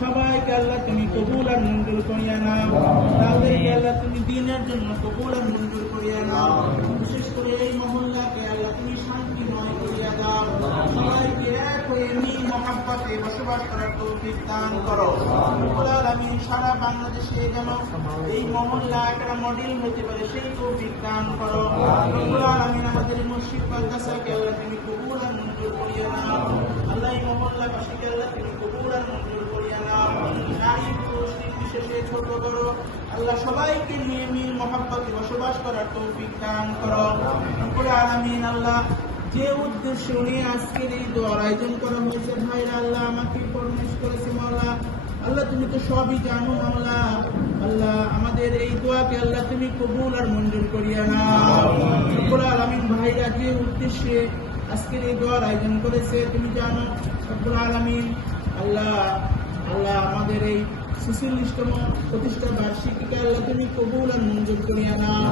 সবাইকে আল্লাহ তুমি কবুল আর মঞ্জুর করিয়া নাও। তাদেরকে আল্লাহ তুমি দিনের জন্য কবুল আর মঞ্জুর করিয়া নাও। বিশেষ করে এই মহল্লাকে আল্লাহ তুমি শান্তিময় করিয়া দাও। সবাইকে এক হয়ে মিল মহাব্বতে বসবাস করার তৌফিক দান করো। আলামিন সারা বাংলাদেশে যেন এই মহল্লা একটা মডেল হতে পারে, সেই তৌফিক দান করো। আলামিন আমাদের মসজিদ মাদ্রাসাকে আল্লাহ তুমি কবুল আর মঞ্জুর করিয়া নাও আল্লাহ এই মহল্লাবাসীকে আল্লাহ তুমি কবুল আর মঞ্জুর করিয়া নাও সবাইকে নিয়ে মিল মহাব্বতে বসবাস করার তৌফিক দান আল্লাহ যে উদ্দেশ্যে উনি আজকের এই দোয়ার আয়োজন করা হয়েছে ভাইরা আল্লাহ আমাকে ফরমেশ করেছে মাওলা আল্লাহ তুমি তো সবই জানো মাওলা আল্লাহ আমাদের এই দোয়াকে আল্লাহ তুমি কবুল আর মঞ্জুর করিয়া নাও আলামিন ভাইরা যে উদ্দেশ্যে আজকের এই দোয়ার আয়োজন করেছে তুমি জানো রব্বুল আলামিন আল্লাহ আল্লাহ আমাদের এই সুশীলিষ্টম প্রতিষ্ঠা বার্ষিকীকে আল্লাহ তুমি কবুল আর মঞ্জুর করিয়া দাও।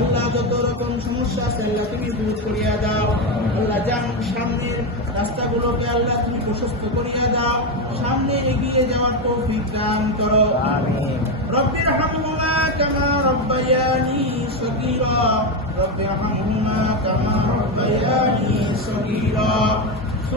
আল্লাহ যত রকম সমস্যা আছে আল্লাহ তুমি দূর করিয়া দাও। আল্লাহ যান সামনের রাস্তাগুলোকে আল্লাহ তুমি প্রশস্ত করিয়া দাও। সামনে এগিয়ে যাওয়ার তৌফিক দান করো। রব্বির হামহুমা কামা রব্বায়ানি সগীরা। রব্বির হামহুমা কামা